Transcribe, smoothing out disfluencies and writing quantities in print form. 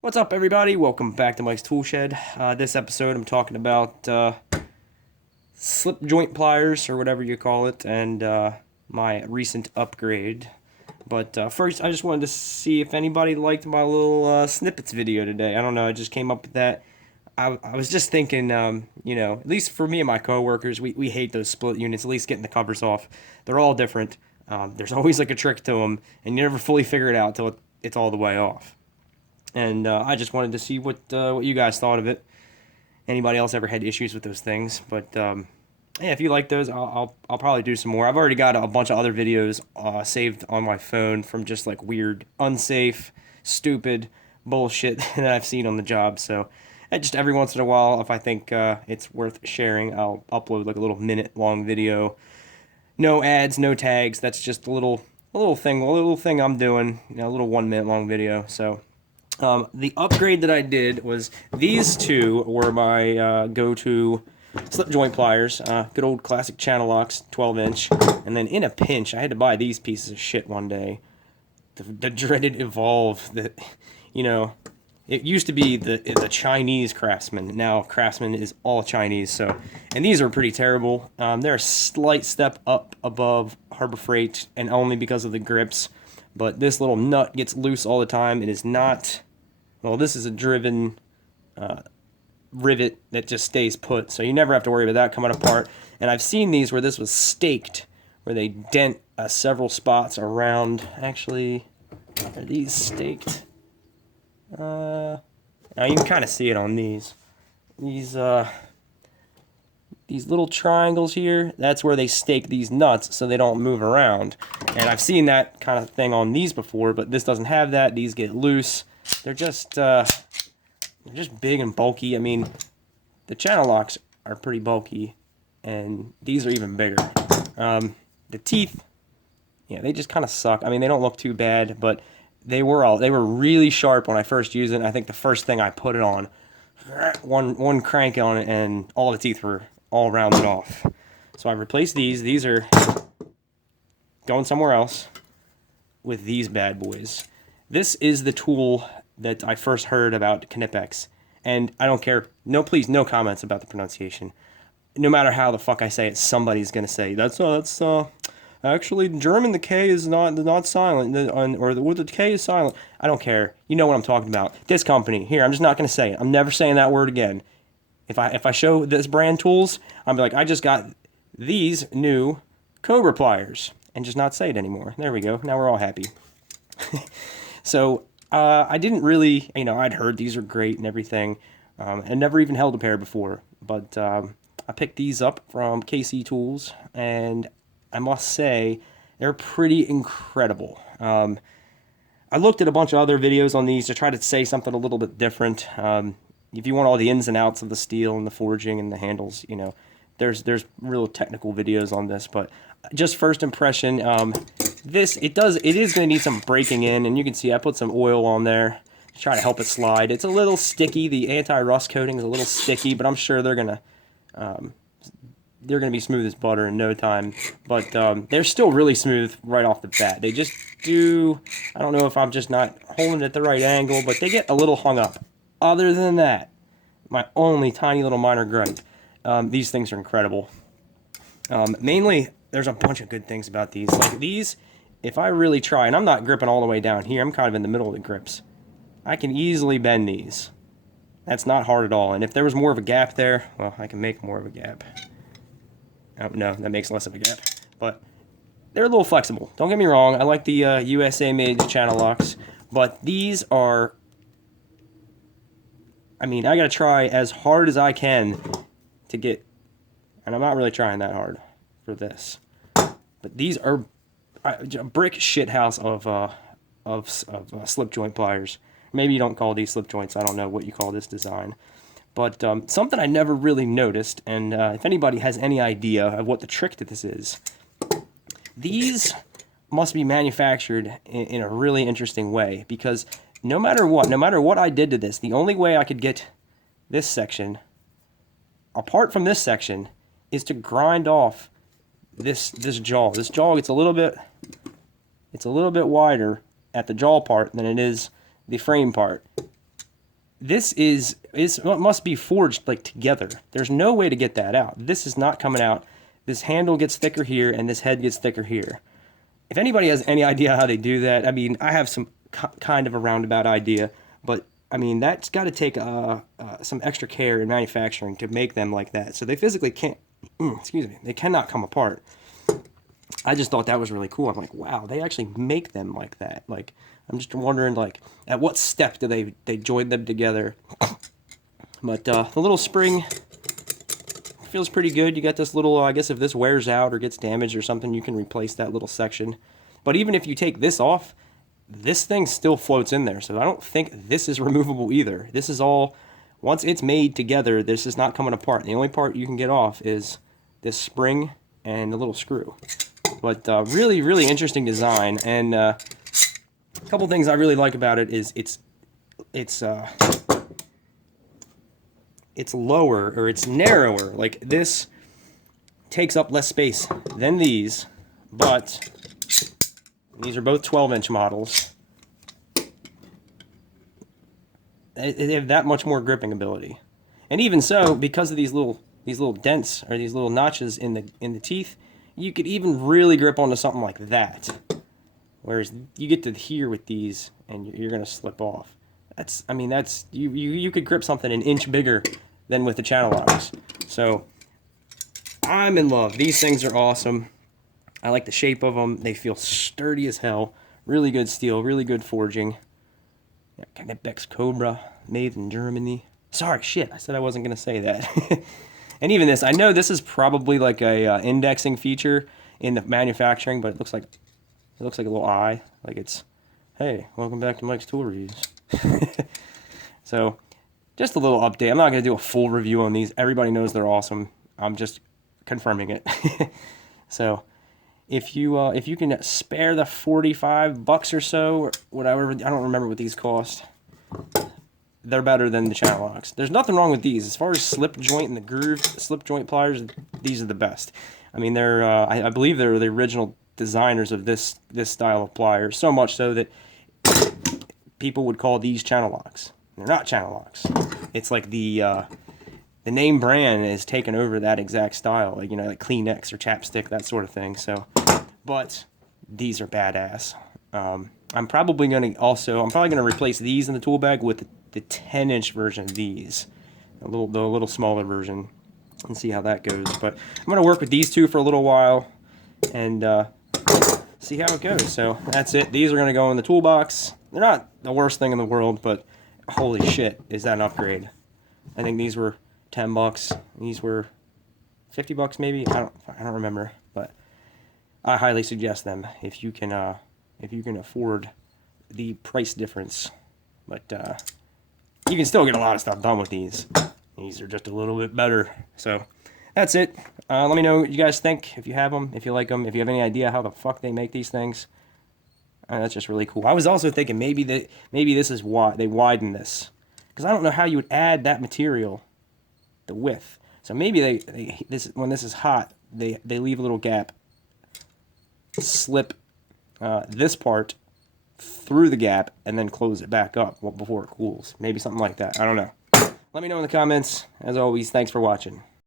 What's up, everybody? Welcome back to Mike's Tool Shed. This episode, I'm talking about slip joint pliers, or whatever you call it, and my recent upgrade. But first, I just wanted to see if anybody liked my little snippets video today. I don't know, I just came up with that. I was just thinking, at least for me and my coworkers, we hate those split units, at least getting the covers off. They're all different. There's always like a trick to them, and you never fully figure it out till it's all the way off. And I just wanted to see what you guys thought of it. Anybody else ever had issues with those things? But yeah, if you like those, I'll probably do some more. I've already got a bunch of other videos saved on my phone from just like weird, unsafe, stupid bullshit that I've seen on the job. So just every once in a while, if I think it's worth sharing, I'll upload like a little minute-long video. No ads, no tags. That's just a little thing I'm doing. A little 1 minute long video. So. The upgrade that I did was these two were my go-to slip joint pliers. Good old classic channel locks, 12-inch. And then in a pinch, I had to buy these pieces of shit one day. The dreaded evolv that, it used to be the Chinese Craftsman. Now Craftsman is all Chinese. So, and these are pretty terrible. They're a slight step up above Harbor Freight, and only because of the grips. But this little nut gets loose all the time. It is not... Well, this is a driven rivet that just stays put, so you never have to worry about that coming apart. And I've seen these where this was staked, where they dent several spots around. Actually, are these staked? Now you can kind of see it on these. These little triangles here, that's where they stake these nuts so they don't move around. And I've seen that kind of thing on these before, but this doesn't have that. These get loose. They're just big and bulky. I mean, the channel locks are pretty bulky, and these are even bigger. The teeth, yeah, they just kind of suck. I mean, they don't look too bad, but they were really sharp when I first used it. I think the first thing I put it on, one crank on it, and all the teeth were all rounded off. So I replaced these. These are going somewhere else with these bad boys. This is the tool that I first heard about Knipex, and I don't care. No, please, no comments about the pronunciation. No matter how the fuck I say it, somebody's gonna say that's actually in German. The K is not silent, or the K is silent. I don't care. You know what I'm talking about. This company here. I'm just not gonna say it. I'm never saying that word again. If I show this brand tools, I'm like, I just got these new Cobra pliers, and just not say it anymore. There we go. Now we're all happy. So I didn't really, I'd heard these are great and everything, and never even held a pair before. But I picked these up from KC Tools, and I must say they're pretty incredible. I looked at a bunch of other videos on these to try to say something a little bit different. If you want all the ins and outs of the steel and the forging and the handles, there's real technical videos on this. But just first impression, it is going to need some breaking in, and you can see I put some oil on there to try to help it slide. It's a little sticky. The anti-rust coating is a little sticky, but I'm sure they're gonna be smooth as butter in no time. But they're still really smooth right off the bat. They just do. I don't know if I'm just not holding it at the right angle, but they get a little hung up. Other than that, my only tiny little minor gripe. These things are incredible. Mainly, there's a bunch of good things about these. Like these, if I really try, and I'm not gripping all the way down here, I'm kind of in the middle of the grips. I can easily bend these. That's not hard at all. And if there was more of a gap there, well, I can make more of a gap. Oh, no, that makes less of a gap. But they're a little flexible. Don't get me wrong. I like the USA-made channel locks. But these are... I mean, I gotta try as hard as I can to get... And I'm not really trying that hard for this. But these are a brick shithouse of slip joint pliers. Maybe you don't call these slip joints. I don't know what you call this design. But something I never really noticed, and if anybody has any idea of what the trick to this is, these must be manufactured in a really interesting way, because no matter what I did to this, the only way I could get this section, apart from this section, is to grind off this jaw. This jaw gets a little bit wider at the jaw part than it is the frame part. must be forged like together. There's no way to get that out. This is not coming out. This handle gets thicker here, and this head gets thicker here. If anybody has any idea how they do that, I mean, I have some kind of a roundabout idea, but I mean, that's got to take some extra care in manufacturing to make them like that. So they physically can't, excuse me, they cannot come apart. I just thought that was really cool. I'm like, wow, they actually make them like that. Like, I'm just wondering, like, at what step do they join them together? But the little spring feels pretty good. You got this little, I guess if this wears out or gets damaged or something, you can replace that little section. But even if you take this off, this thing still floats in there. So I don't think this is removable either. This is all, once it's made together, this is not coming apart. The only part you can get off is this spring and the little screw. But really, really interesting design. And a couple things I really like about it is it's lower, or it's narrower. Like, this takes up less space than these, but these are both 12-inch models. They have that much more gripping ability. And even so, because of these little dents, or these little notches in the teeth, you could even really grip onto something like that. Whereas you get to here with these, and you're gonna slip off. You could grip something an inch bigger than with the channel locks. So I'm in love. These things are awesome. I like the shape of them. They feel sturdy as hell. Really good steel, really good forging. Knipex Cobra, made in Germany. Sorry, shit, I said I wasn't gonna say that. And even this, I know this is probably like a indexing feature in the manufacturing, but it looks like a little eye. Like it's, hey, welcome back to Mike's Tool Reviews. So, just a little update. I'm not going to do a full review on these. Everybody knows they're awesome. I'm just confirming it. So, if you can spare the $45 or so, or whatever, I don't remember what these cost, they're better than the channel locks. There's nothing wrong with these. As far as slip joint and the groove slip joint pliers, these are the best. I mean, they're I believe they're the original designers of this style of pliers, so much so that people would call these channel locks. They're not channel locks. It's like the name brand is taken over that exact style, like, you know, like Kleenex or chapstick, that sort of thing. So, but these are badass. I'm probably gonna replace these in the tool bag with the 10-inch version of these, the little smaller version, and see how that goes. But I'm gonna work with these two for a little while and see how it goes. So that's it. These are gonna go in the toolbox. They're not the worst thing in the world, but holy shit, is that an upgrade? I think these were $10. These were $50 maybe. I don't remember, but I highly suggest them if you can afford the price difference. But you can still get a lot of stuff done with these. These are just a little bit better. So that's it. Let me know what you guys think, if you have them, if you like them, if you have any idea how the fuck they make these things. That's just really cool. I was also thinking maybe this is why they widen this, because I don't know how you would add that material, the width. So maybe when this is hot, they leave a little gap, slip this part through the gap, and then close it back up before it cools. Maybe something like that. I don't know. Let me know in the comments. As always, thanks for watching.